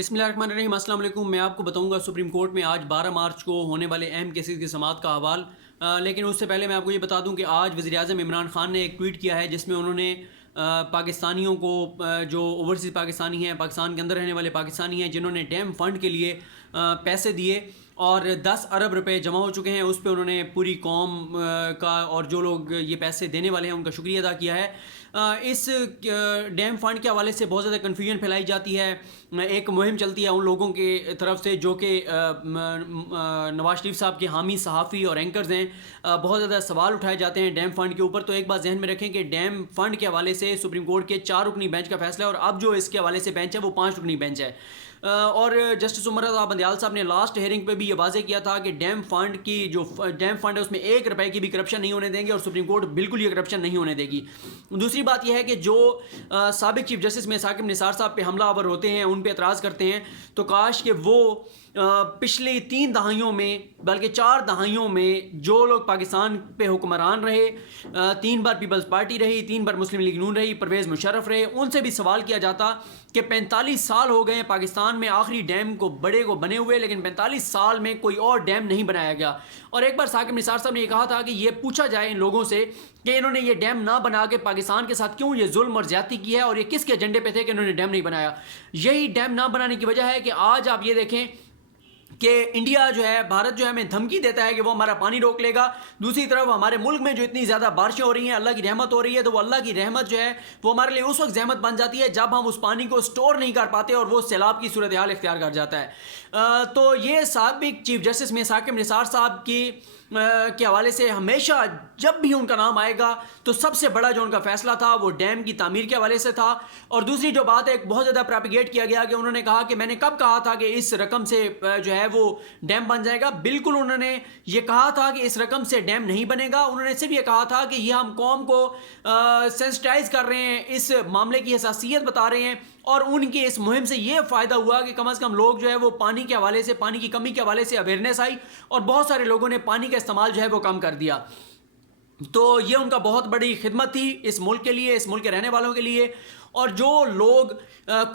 بسم اللہ الرحمن الرحیم۔ السلام علیکم۔ میں آپ کو بتاؤں گا سپریم کورٹ میں آج 12 مارچ کو ہونے والے اہم کیسز کی سماعت کا حوال، لیکن اس سے پہلے میں آپ کو یہ بتا دوں کہ آج وزیر اعظم عمران خان نے ایک ٹویٹ کیا ہے جس میں انہوں نے پاکستانیوں کو، جو اوورسیز پاکستانی ہیں، پاکستان کے اندر رہنے والے پاکستانی ہیں جنہوں نے ڈیم فنڈ کے لیے پیسے دیے اور 10 ارب روپے جمع ہو چکے ہیں، اس پہ انہوں نے پوری قوم کا اور جو لوگ یہ پیسے دینے والے ہیں ان کا شکریہ ادا کیا ہے۔ اس ڈیم فنڈ کے حوالے سے بہت زیادہ کنفیوژن پھیلائی جاتی ہے، ایک مہم چلتی ہے ان لوگوں کے طرف سے جو کہ نواز شریف صاحب کے حامی صحافی اور اینکرز ہیں، بہت زیادہ سوال اٹھائے جاتے ہیں ڈیم فنڈ کے اوپر۔ تو ایک بات ذہن میں رکھیں کہ ڈیم فنڈ کے حوالے سے سپریم کورٹ کے 4 رکنی بینچ کا فیصلہ ہے اور اب جو اس کے حوالے سے بینچ ہے وہ 5 رکنی بینچ ہے، اور جسٹس عمر رضا بندیال صاحب نے لاسٹ ہیئرنگ پہ بھی یہ واضح کیا تھا کہ ڈیم فنڈ کی جو ڈیم فنڈ ہے اس میں 1 روپے کی بھی کرپشن نہیں ہونے دیں گے اور سپریم کورٹ بالکل یہ کرپشن نہیں ہونے دے گی۔ دوسری بات یہ ہے کہ جو سابق چیف جسٹس میں ثاقب نثار صاحب پہ حملہ آور ہوتے ہیں، ان پہ اعتراض کرتے ہیں، تو کاش کہ وہ پچھلی 3 دہائیوں میں بلکہ 4 دہائیوں میں جو لوگ پاکستان پہ حکمران رہے، 3 بار پیپلز پارٹی رہی، 3 بار مسلم لیگ نون رہی، پرویز مشرف رہے، ان سے بھی سوال کیا جاتا کہ 45 سال ہو گئے ہیں پاکستان میں آخری ڈیم کو بنے ہوئے، لیکن 45 سال میں کوئی اور ڈیم نہیں بنایا گیا۔ اور ایک بار ثاقب نثار صاحب نے یہ کہا تھا کہ یہ پوچھا جائے ان لوگوں سے کہ انہوں نے یہ ڈیم نہ بنا کے پاکستان کے ساتھ کیوں یہ ظلم اور زیادتی کی ہے اور یہ کس کے ایجنڈے پہ تھے کہ انہوں نے ڈیم نہیں بنایا۔ یہی ڈیم نہ بنانے کی وجہ ہے کہ آج آپ یہ دیکھیں کہ انڈیا جو ہے، بھارت جو ہے ہمیں دھمکی دیتا ہے کہ وہ ہمارا پانی روک لے گا، دوسری طرف ہمارے ملک میں جو اتنی زیادہ بارشیں ہو رہی ہیں، اللہ کی رحمت ہو رہی ہے، تو وہ اللہ کی رحمت جو ہے وہ ہمارے لیے اس وقت زحمت بن جاتی ہے جب ہم اس پانی کو سٹور نہیں کر پاتے اور وہ سیلاب کی صورتحال اختیار کر جاتا ہے۔ تو یہ سابق چیف جسٹس میں ثاقب نثار صاحب کی کے حوالے سے ہمیشہ جب بھی ان کا نام آئے گا تو سب سے بڑا جو ان کا فیصلہ تھا وہ ڈیم کی تعمیر کے حوالے سے تھا۔ اور دوسری جو بات ہے، بہت زیادہ پراپیگیٹ کیا گیا کہ انہوں نے کہا کہ میں نے کب کہا تھا کہ اس رقم سے جو ہے وہ ڈیم بن جائے گا۔ بالکل انہوں نے یہ کہا تھا کہ اس رقم سے ڈیم نہیں بنے گا، انہوں نے صرف یہ کہا تھا کہ یہ ہم قوم کو سینسٹائز کر رہے ہیں، اس معاملے کی حساسیت بتا رہے ہیں، اور ان کی اس مہم سے یہ فائدہ ہوا کہ کم از کم لوگ جو ہے وہ پانی کے حوالے سے، پانی کی کمی کے حوالے سے اویئرنیس آئی اور بہت سارے لوگوں نے پانی کا استعمال جو ہے وہ کم کر دیا۔ تو یہ ان کا بہت بڑی خدمت تھی اس ملک کے لیے، اس ملک کے رہنے والوں کے لیے۔ اور جو لوگ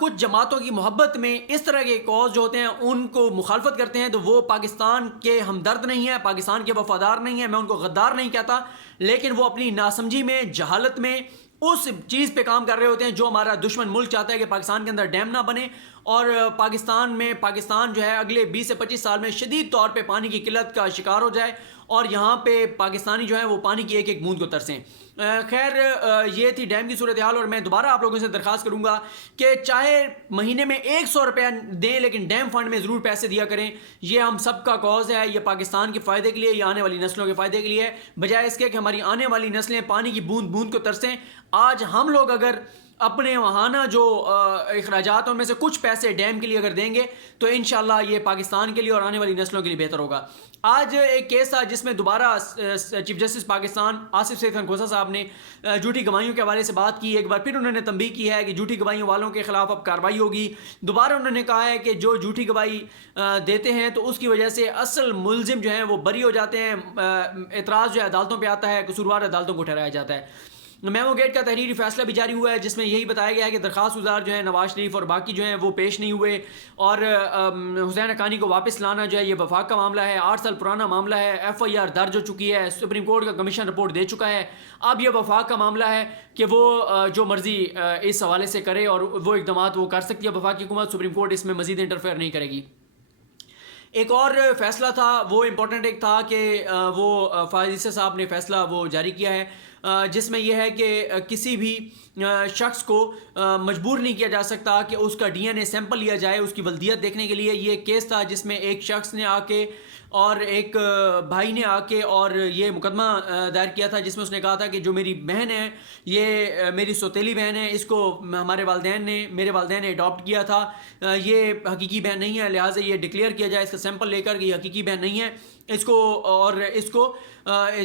کچھ جماعتوں کی محبت میں اس طرح کے کاز جو ہوتے ہیں ان کو مخالفت کرتے ہیں تو وہ پاکستان کے ہمدرد نہیں ہیں، پاکستان کے وفادار نہیں ہیں۔ میں ان کو غدار نہیں کہتا، لیکن وہ اپنی ناسمجھی میں، جہالت میں اس چیز پہ کام کر رہے ہوتے ہیں جو ہمارا دشمن ملک چاہتا ہے کہ پاکستان کے اندر ڈیم نہ بنے اور پاکستان جو ہے اگلے 20 سے 25 سال میں شدید طور پہ پانی کی قلت کا شکار ہو جائے اور یہاں پہ پاکستانی جو ہیں وہ پانی کی ایک ایک بوند کو ترسیں۔ خیر، یہ تھی ڈیم کی صورتحال، اور میں دوبارہ آپ لوگوں سے درخواست کروں گا کہ چاہے مہینے میں 100 روپیہ دیں لیکن ڈیم فنڈ میں ضرور پیسے دیا کریں۔ یہ ہم سب کا کاز ہے، یہ پاکستان کے فائدے کے لیے، یہ آنے والی نسلوں کے فائدے کے لیے ہے، بجائے اس کے کہ ہماری آنے والی نسلیں پانی کی بوند بوند کو ترسیں۔ آج ہم لوگ اگر اپنے وہاں جو اخراجات ان میں سے کچھ پیسے ڈیم کے لیے اگر دیں گے تو انشاءاللہ یہ پاکستان کے لیے اور آنے والی نسلوں کے لیے بہتر ہوگا۔ آج ایک کیس تھا جس میں دوبارہ چیف جسٹس پاکستان آصف سید خان کھوسہ صاحب نے جھوٹی گواہیوں کے حوالے سے بات کی۔ ایک بار پھر انہوں نے تنبیہ کی ہے کہ جھوٹی گواہیوں والوں کے خلاف اب کارروائی ہوگی۔ دوبارہ انہوں نے کہا ہے کہ جو جھوٹی گواہی دیتے ہیں تو اس کی وجہ سے اصل ملزم جو ہیں وہ بری ہو جاتے ہیں، اعتراض جو ہے عدالتوں پہ آتا ہے، قصوروار عدالتوں کو ٹھہرایا جاتا ہے۔ میمو گیٹ کا تحریری فیصلہ بھی جاری ہوا ہے جس میں یہی بتایا گیا ہے کہ درخواست گزار جو ہیں نواز شریف اور باقی جو ہیں وہ پیش نہیں ہوئے، اور حسین حقانی کو واپس لانا جو ہے یہ وفاق کا معاملہ ہے، 8 سال پرانا معاملہ ہے، FIR درج ہو چکی ہے، سپریم کورٹ کا کمیشن رپورٹ دے چکا ہے۔ اب یہ وفاق کا معاملہ ہے کہ وہ جو مرضی اس حوالے سے کرے اور وہ اقدامات وہ کر سکتی ہے وفاقی حکومت، سپریم کورٹ اس میں مزید انٹرفیئر نہیں کرے گی۔ ایک اور فیصلہ تھا، وہ امپورٹنٹ ایک تھا کہ وہ فائز عیسی صاحب نے فیصلہ وہ جاری کیا ہے جس میں یہ ہے کہ کسی بھی شخص کو مجبور نہیں کیا جا سکتا کہ اس کا DNA سیمپل لیا جائے اس کی ولدیت دیکھنے کے لیے۔ یہ ایک کیس تھا جس میں ایک شخص نے آ کے اور ایک بھائی نے آ کے اور یہ مقدمہ دائر کیا تھا جس میں اس نے کہا تھا کہ جو میری بہن ہے یہ میری سوتیلی بہن ہے، اس کو میرے والدین نے اڈاپٹ کیا تھا، یہ حقیقی بہن نہیں ہے، لہٰذا یہ ڈکلیئر کیا جائے اس کا سیمپل لے کر کہ یہ حقیقی بہن نہیں ہے، اس کو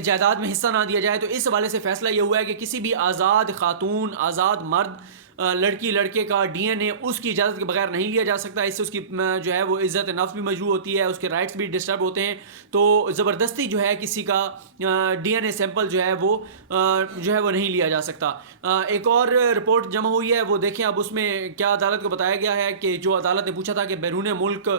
جائیداد میں حصہ نہ دیا جائے۔ تو اس حوالے سے فیصلہ یہ ہوا ہے کہ کسی بھی آزاد خاتون، آزاد مرد لڑکی لڑکے کا DNA اس کی اجازت کے بغیر نہیں لیا جا سکتا، اس سے اس کی جو ہے وہ عزت نفس بھی مجروح ہوتی ہے، اس کے رائٹس بھی ڈسٹرب ہوتے ہیں. تو زبردستی جو ہے کسی کا DNA سیمپل جو ہے وہ نہیں لیا جا سکتا. ایک اور رپورٹ جمع ہوئی ہے، وہ دیکھیں اب اس میں کیا عدالت کو بتایا گیا ہے کہ جو عدالت نے پوچھا تھا کہ بیرون ملک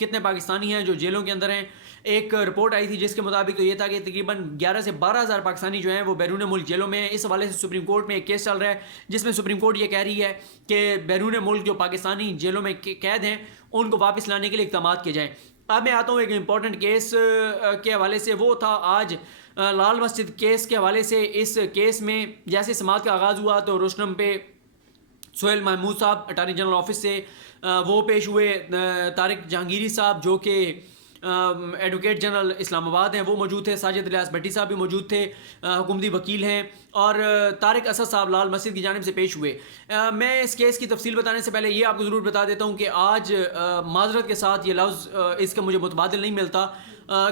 کتنے پاکستانی ہیں جو جیلوں کے اندر ہیں. ایک رپورٹ آئی تھی جس کے مطابق تو یہ تھا کہ تقریباً 11 سے 12 ہزار پاکستانی جو ہیں وہ بیرون ملک جیلوں میں ہیں. اس حوالے سے سپریم کورٹ میں ایک کیس چل رہا ہے جس میں سپریم کورٹ یہ کہہ رہی ہے کہ بیرون ملک جو پاکستانی جیلوں میں قید ہیں ان کو واپس لانے کے لیے اقدامات کیے جائیں. اب میں آتا ہوں ایک امپورٹنٹ کیس کے حوالے سے، وہ تھا آج لال مسجد کیس کے حوالے سے. اس کیس میں جیسے سماعت کا آغاز ہوا تو روشنم پہ سہیل محمود صاحب اٹارنی جنرل آفس سے وہ پیش ہوئے، طارق جہانگیری صاحب جو کہ ایڈوکیٹ جنرل اسلام آباد ہیں وہ موجود تھے، ساجد الیاس بھٹی صاحب بھی موجود تھے، حکومتی وکیل ہیں، اور طارق اسد صاحب لال مسجد کی جانب سے پیش ہوئے. میں اس کیس کی تفصیل بتانے سے پہلے یہ آپ کو ضرور بتا دیتا ہوں کہ آج معذرت کے ساتھ یہ لفظ اس کا مجھے متبادل نہیں ملتا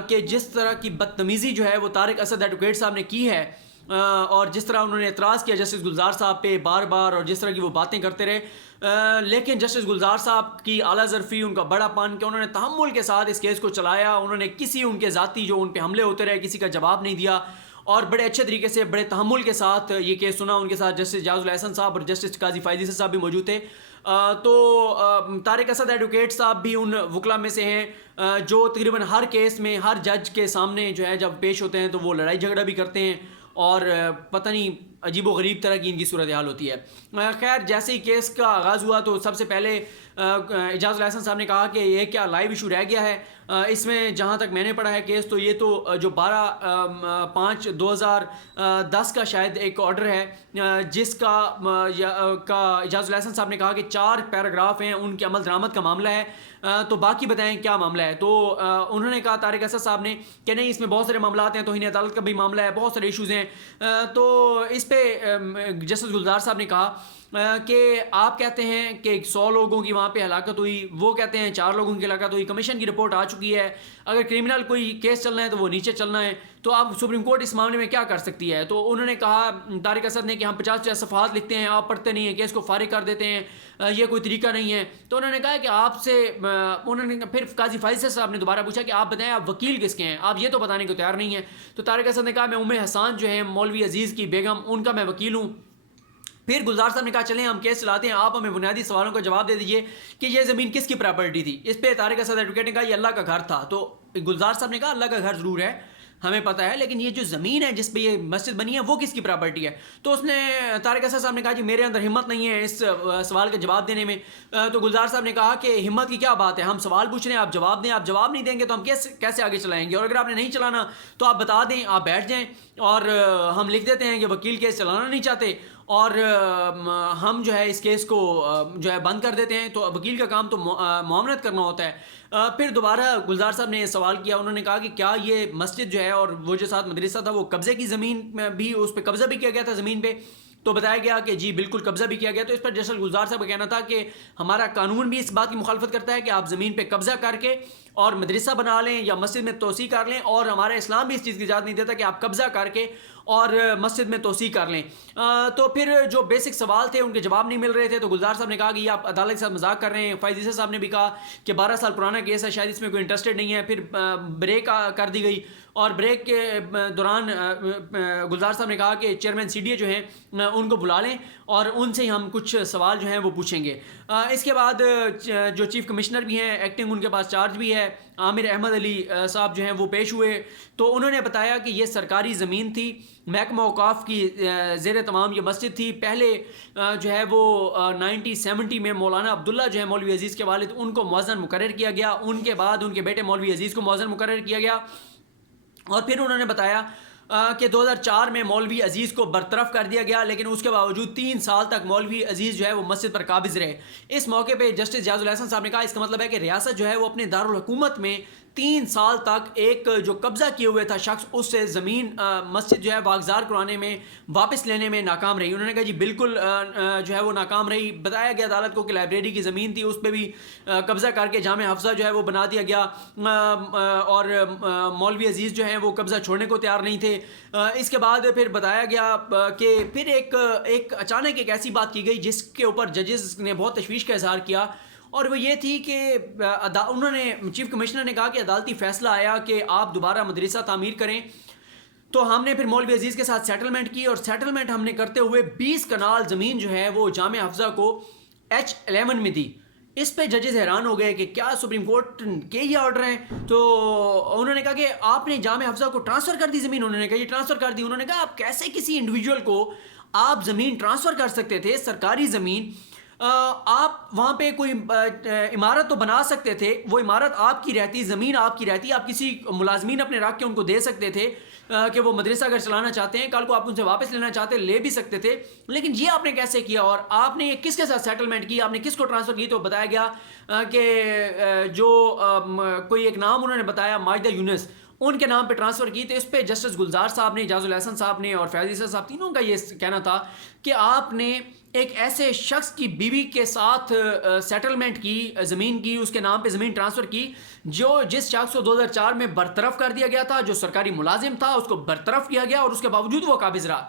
کہ جس طرح کی بدتمیزی جو ہے وہ طارق اسد ایڈوکیٹ صاحب نے کی ہے اور جس طرح انہوں نے اعتراض کیا جسٹس گلزار صاحب پہ بار بار اور جس طرح کی وہ باتیں کرتے رہے، لیکن جسٹس گلزار صاحب کی اعلیٰ ظرفی، ان کا بڑا پن کہ انہوں نے تحمل کے ساتھ اس کیس کو چلایا. انہوں نے کسی ان کے ذاتی جو ان پہ حملے ہوتے رہے کسی کا جواب نہیں دیا اور بڑے اچھے طریقے سے بڑے تحمل کے ساتھ یہ کیس سنا. ان کے ساتھ جسٹس جاز الاحسن صاحب اور جسٹس قاضی فائزی صاحب بھی موجود تھے. تو طارق اسد ایڈوکیٹ صاحب بھی ان وکلا میں سے ہیں جو تقریباً ہر کیس میں ہر جج کے سامنے جو ہے جب پیش ہوتے ہیں تو وہ لڑائی جھگڑا بھی کرتے ہیں اور پتہ نہیں عجیب و غریب طرح کی ان کی صورتحال ہوتی ہے. خیر جیسے ہی کیس کا آغاز ہوا تو سب سے پہلے اعجاز الاحسن صاحب نے کہا کہ یہ کیا لائیو ایشو رہ گیا ہے. اس میں جہاں تک میں نے پڑھا ہے کیس تو یہ تو جو 12/5/2010 کا شاید ایک آرڈر ہے جس کا اعجاز الاحسن صاحب نے کہا کہ 4 پیراگراف ہیں ان کے عمل درآمد کا معاملہ ہے، تو باقی بتائیں کیا معاملہ ہے. تو انہوں نے کہا طارق اسد صاحب نے کہ نہیں اس میں بہت سارے معاملات ہیں، توہین عدالت کا بھی معاملہ ہے، بہت سارے ایشوز ہیں. تو اس پہ جسٹس گلزار صاحب نے کہا کہ آپ کہتے ہیں کہ 100 لوگوں کی وہاں پہ ہلاکت ہوئی، وہ کہتے ہیں 4 لوگوں کی ہلاکت ہوئی، کمیشن کی رپورٹ آ چکی ہے، اگر کرمنل کوئی کیس چلنا ہے تو وہ نیچے چلنا ہے، تو آپ سپریم کورٹ اس معاملے میں کیا کر سکتی ہے. تو انہوں نے کہا طارق اسد نے کہ ہم 50 صفحات لکھتے ہیں، آپ پڑھتے نہیں ہیں، کیس کو فارغ کر دیتے ہیں، یہ کوئی طریقہ نہیں ہے. تو انہوں نے کہا کہ آپ سے انہوں نے پھر قاضی فائز صاحب نے دوبارہ پوچھا کہ آپ بتائیں آپ وکیل کس کے ہیں، آپ یہ تو بتانے کو تیار نہیں ہیں. تو طارق اسد نے کہا میں حسان جو ہیں مولوی عزیز کی بیگم ان کا میں وکیل ہوں. پھر گلزار صاحب نے کہا چلیں ہم کیس چلاتے ہیں، آپ ہمیں بنیادی سوالوں کا جواب دے دیجئے کہ یہ زمین کس کی پراپرٹی تھی. اس پہ طارق اسد ایڈوکیٹ نے کہا یہ اللہ کا گھر تھا. تو گلزار صاحب نے کہا اللہ کا گھر ضرور ہے ہمیں پتہ ہے، لیکن یہ جو زمین ہے جس پہ یہ مسجد بنی ہے وہ کس کی پراپرٹی ہے. تو اس نے طارق اسد صاحب نے کہا جی میرے اندر ہمت نہیں ہے اس سوال کا جواب دینے میں. تو گلزار صاحب نے کہا کہ ہمت کی کیا بات ہے، ہم سوال پوچھ رہے ہیں آپ جواب دیں، آپ جواب نہیں دیں گے تو ہم کیسے آگے چلائیں گے، اور اگر آپ نے نہیں چلانا تو آپ بتا دیں، آپ بیٹھ جائیں اور ہم لکھ دیتے ہیں کہ وکیل کیس چلانا نہیں چاہتے اور ہم جو ہے اس کیس کو جو ہے بند کر دیتے ہیں. تو وکیل کا کام تو معاونت کرنا ہوتا ہے. پھر دوبارہ گلزار صاحب نے سوال کیا، انہوں نے کہا کہ کیا یہ مسجد جو ہے اور وہ جو ساتھ مدرسہ تھا وہ قبضے کی زمین میں بھی اس پہ قبضہ بھی کیا گیا تھا زمین پہ. تو بتایا گیا کہ جی بالکل قبضہ بھی کیا گیا. تو اس پر جسٹس گلزار صاحب کا کہنا تھا کہ ہمارا قانون بھی اس بات کی مخالفت کرتا ہے کہ آپ زمین پہ قبضہ کر کے اور مدرسہ بنا لیں یا مسجد میں توسیع کر لیں، اور ہمارا اسلام بھی اس چیز کی اجازت نہیں دیتا کہ آپ قبضہ کر کے اور مسجد میں توسیع کر لیں. تو پھر جو بیسک سوال تھے ان کے جواب نہیں مل رہے تھے. تو گلزار صاحب نے کہا کہ یہ آپ عدالت کے ساتھ مذاق کر رہے ہیں. فائز صاحب نے بھی کہا کہ 12 سال پرانا کیس ہے، شاید اس میں کوئی انٹرسٹڈ نہیں ہے. پھر بریک کر دی گئی اور بریک کے دوران گلزار صاحب نے کہا کہ چیئرمین CDA جو ہیں ان کو بلا لیں اور ان سے ہی ہم کچھ سوال جو ہیں وہ پوچھیں گے. اس کے بعد جو چیف کمشنر بھی ہیں ایکٹنگ، ان کے پاس چارج بھی ہے، عامر احمد علی صاحب جو ہیں وہ پیش ہوئے. تو انہوں نے بتایا کہ یہ سرکاری زمین تھی، محکمہ اوقاف کی زیر تمام یہ مسجد تھی. پہلے جو ہے وہ 1970 میں مولانا عبداللہ جو ہے مولوی عزیز کے والد ان کو مؤذن مقرر کیا گیا. ان کے بعد ان کے بیٹے مولوی عزیز کو مؤذن مقرر کیا گیا. اور پھر انہوں نے بتایا کہ 2004 میں مولوی عزیز کو برطرف کر دیا گیا، لیکن اس کے باوجود 3 سال تک مولوی عزیز جو ہے وہ مسجد پر قابض رہے. اس موقع پہ جسٹس جاز الاحسن صاحب نے کہا اس کا مطلب ہے کہ ریاست جو ہے وہ اپنے دارالحکومت میں 3 سال تک ایک جو قبضہ کیے ہوئے تھا شخص اس سے زمین مسجد جو ہے واگزار کرانے میں واپس لینے میں ناکام رہی. انہوں نے کہا جی بالکل جو ہے وہ ناکام رہی. بتایا گیا عدالت کو کہ لائبریری کی زمین تھی, اس پہ بھی قبضہ کر کے جامع حفظہ جو ہے وہ بنا دیا گیا, اور مولوی عزیز جو ہیں وہ قبضہ چھوڑنے کو تیار نہیں تھے. اس کے بعد پھر بتایا گیا کہ پھر ایک اچانک ایک ایسی بات کی گئی جس کے اوپر ججز نے بہت تشویش کا اظہار کیا, اور وہ یہ تھی کہ انہوں نے چیف کمشنر نے کہا کہ عدالتی فیصلہ آیا کہ آپ دوبارہ مدرسہ تعمیر کریں. تو ہم نے پھر مولوی عزیز کے ساتھ سیٹلمنٹ کی, اور سیٹلمنٹ ہم نے کرتے ہوئے 20 کنال زمین جو ہے وہ جامع حفظہ کو H11 میں دی. اس پہ ججز حیران ہو گئے کہ کیا سپریم کورٹ کے یہ آرڈر ہیں. تو انہوں نے کہا کہ آپ نے جامع حفظہ کو ٹرانسفر کر دی زمین. انہوں نے کہا یہ ٹرانسفر کر دی. انہوں نے کہا آپ کیسے کسی انڈیویجول کو آپ زمین ٹرانسفر کر سکتے تھے, سرکاری زمین, آپ وہاں پہ کوئی عمارت تو بنا سکتے تھے, وہ عمارت آپ کی رہتی, زمین آپ کی رہتی, آپ کسی ملازمین اپنے رکھ کے ان کو دے سکتے تھے کہ وہ مدرسہ اگر چلانا چاہتے ہیں, کل کو آپ ان سے واپس لینا چاہتے لے بھی سکتے تھے. لیکن یہ آپ نے کیسے کیا, اور آپ نے یہ کس کے ساتھ سیٹلمنٹ کی, آپ نے کس کو ٹرانسفر کی؟ تو بتایا گیا کہ جو کوئی ایک نام انہوں نے بتایا ماجدہ یونس, ان کے نام پہ ٹرانسفر کی. تو اس پہ جسٹس گلزار صاحب نے, اعجاز الحسن صاحب نے اور فیاض عیسیٰ صاحب, تینوں کا یہ کہنا تھا کہ آپ نے ایک ایسے شخص کی بیوی کے ساتھ سیٹلمنٹ کی, زمین کی, اس کے نام پہ زمین ٹرانسفر کی, جس شخص کو 2004 میں برطرف کر دیا گیا تھا, جو سرکاری ملازم تھا, اس کو برطرف کیا گیا اور اس کے باوجود وہ قابض رہا.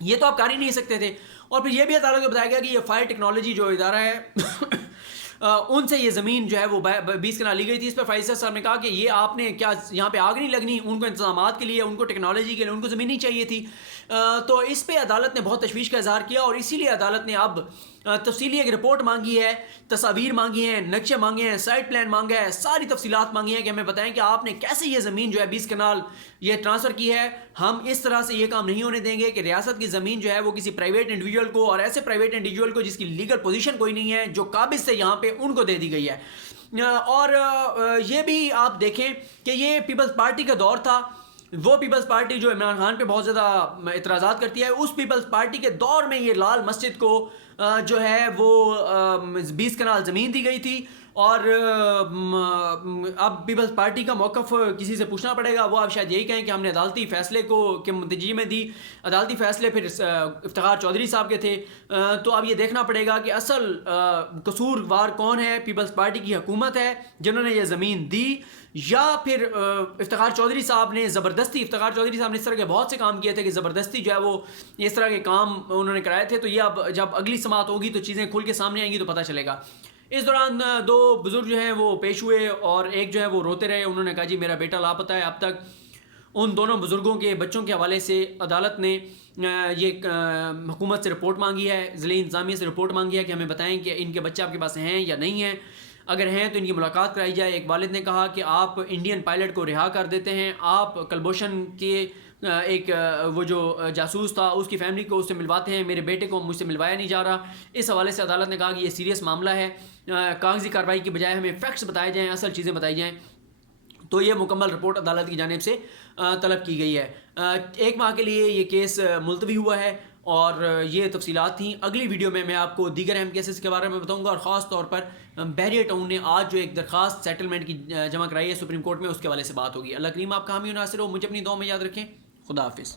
یہ تو آپ کر ہی نہیں سکتے تھے. اور پھر یہ بھی عدالت کو بتایا گیا کہ یہ فائر ٹیکنالوجی جو ادارہ ہے ان سے یہ زمین جو ہے وہ 20 کنال لی گئی تھی. اس پر فائز صاحب نے کہا کہ یہ آپ نے کیا یہاں پہ آگ نہیں لگنی, ان کو انتظامات کے لیے, ان کو ٹیکنالوجی کے لیے, ان کو زمین نہیں چاہیے تھی. تو اس پہ عدالت نے بہت تشویش کا اظہار کیا, اور اسی لیے عدالت نے اب تفصیلی ایک رپورٹ مانگی ہے, تصاویر مانگی ہیں, نقشے مانگے ہیں, سائٹ پلان مانگا ہے, ساری تفصیلات مانگی ہیں کہ ہمیں بتائیں کہ آپ نے کیسے یہ زمین جو ہے 20 کنال یہ ٹرانسفر کی ہے. ہم اس طرح سے یہ کام نہیں ہونے دیں گے کہ ریاست کی زمین جو ہے وہ کسی پرائیویٹ انڈیویجول کو, اور ایسے پرائیویٹ انڈیویجول کو جس کی لیگل پوزیشن کوئی نہیں ہے, جو قابض سے یہاں پہ ان کو دے دی گئی ہے. اور یہ بھی آپ دیکھیں کہ یہ پیپلز پارٹی کا دور تھا. وہ پیپلز پارٹی جو عمران خان پہ بہت زیادہ اعتراضات کرتی ہے, اس پیپلز پارٹی کے دور میں یہ لال مسجد کو جو ہے وہ 20 کنال زمین دی گئی تھی. اور اب پیپلز پارٹی کا موقف کسی سے پوچھنا پڑے گا, وہ آپ شاید یہی کہیں کہ ہم نے عدالتی فیصلے کو کے متجی میں دی. عدالتی فیصلے پھر افتخار چودھری صاحب کے تھے. تو اب یہ دیکھنا پڑے گا کہ اصل قصوروار کون ہے, پیپلز پارٹی کی حکومت ہے جنہوں نے یہ زمین دی, یا پھر افتخار چودھری صاحب نے زبردستی. افتخار چودھری صاحب نے اس طرح کے بہت سے کام کیے تھے کہ زبردستی جو ہے وہ اس طرح کے کام انہوں نے کرائے تھے. تو یہ اب جب اگلی سماعت ہوگی تو چیزیں کھل کے سامنے آئیں گی تو پتہ چلے گا. اس دوران 2 بزرگ جو ہیں وہ پیش ہوئے, اور ایک جو ہے وہ روتے رہے. انہوں نے کہا جی میرا بیٹا لاپتہ ہے. اب تک ان دونوں بزرگوں کے بچوں کے حوالے سے عدالت نے یہ حکومت سے رپورٹ مانگی ہے, ضلعی انتظامیہ سے رپورٹ مانگی ہے کہ ہمیں بتائیں کہ ان کے بچے آپ کے پاس ہیں یا نہیں ہیں. اگر ہیں تو ان کی ملاقات کرائی جائے. ایک والد نے کہا کہ آپ انڈین پائلٹ کو رہا کر دیتے ہیں, آپ کلبھوشن کے ایک وہ جو جاسوس تھا اس کی فیملی کو اس سے ملواتے ہیں, میرے بیٹے کو مجھ سے ملوایا نہیں جا رہا. اس حوالے سے عدالت نے کہا کہ یہ سیریس معاملہ ہے, کاغذی کارروائی کی بجائے ہمیں فیکٹس بتائے جائیں, اصل چیزیں بتائی جائیں. تو یہ مکمل رپورٹ عدالت کی جانب سے طلب کی گئی ہے. 1 ماہ کے لیے یہ کیس ملتوی ہوا ہے, اور یہ تفصیلات تھیں. اگلی ویڈیو میں آپ کو دیگر اہم کیسز کے بارے میں بتاؤں گا, اور خاص طور پر بحریہ ٹاؤن نے آج جو ایک درخواست سیٹلمنٹ کی جمع کرائی ہے سپریم کورٹ میں, اس کے حوالے سے بات ہوگی. اللہ کریم آپ کا حامی و ناصر ہو. مجھے اپنی دعاؤں میں یاد رکھیں. خدا حافظ.